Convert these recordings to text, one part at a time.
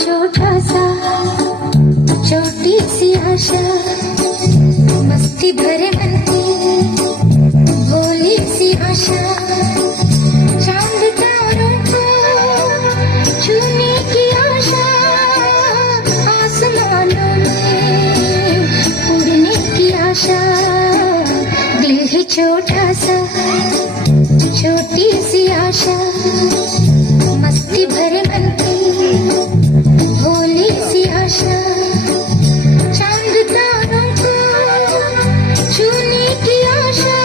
छोटा सा छोटी सी आशा मस्ती भरे मन की भोली सी आशा चांद तारों को छूने की आशा आसमानों में उड़ने की आशा दिल है छोटा सा छोटी सी आशा मस्ती भरे मन की भोली सी आशा चांद तारों को छूने की आशा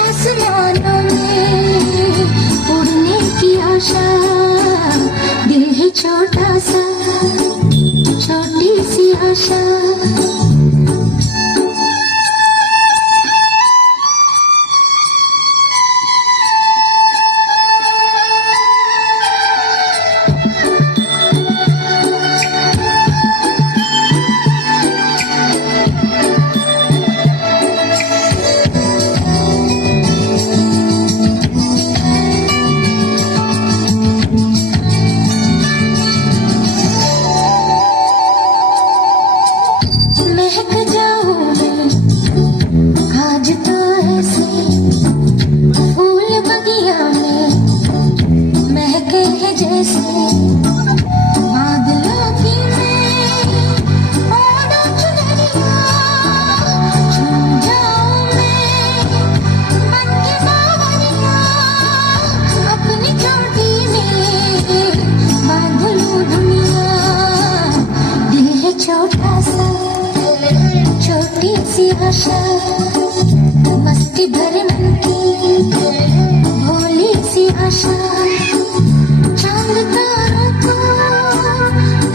आसमानों में उड़ने की आशा दिल है छोटा सा छोटी सी आशा छोटी सी आशा मस्ती भरे मन की भोली सी आशा चांद तारों को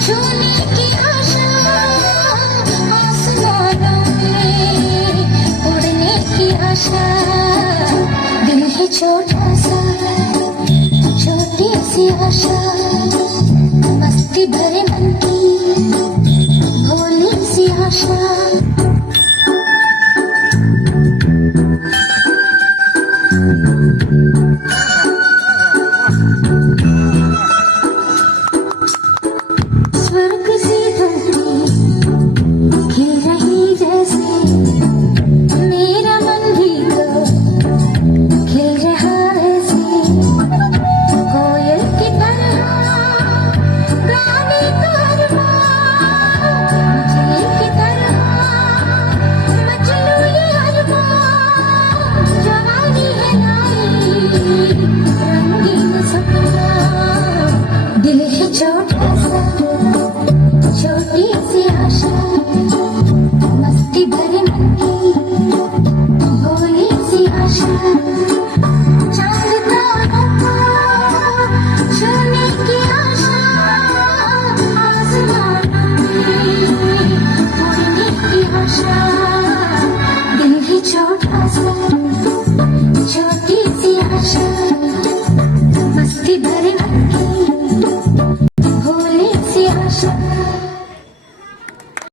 छूने की आशा आसमानों में उड़ने की आशा दिल है छोटा सा छोटी सी आशा मस्ती भरे मन की भोली सी आशा स्वर्ग सी धरती खिल रही जैसे मेरा मन भी तो खिल रहा ऐसे कोयल की तरह गाने का अरमान मछली की तरह मचलू ये अरमान जवानी है लाई रंगीन सपना दिल है छोटा सा छोटी सी आशा